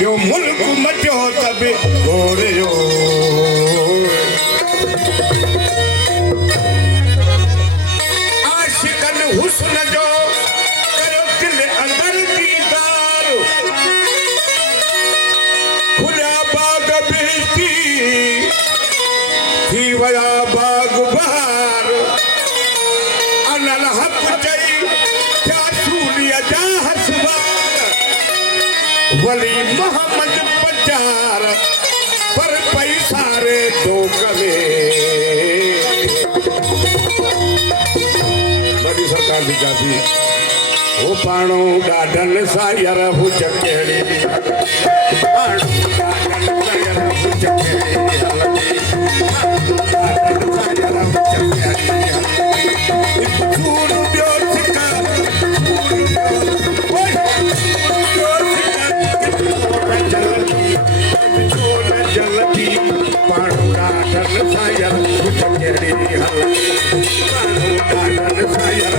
जो मुल्क मटियो तबे घोरियो आशिकन हुस्न जो करो दिल अंदर दीदार खुला बाग बेटी थी वया बाग बहार अनल हक चई क्या सूलिया जा हसबार वली मोहम्मद पचार पर पैसा रे तो कवे बड़ी सरकार भी जाती वो पाणो डाडन सायर हुज केड़ी पाणो डाडन सायर हुज केड़ी डाडन सायर हुज केड़ी फूल दियो सिका जलती पाणो डाडन सायर हुज केड़ी पाणो डाडन सायर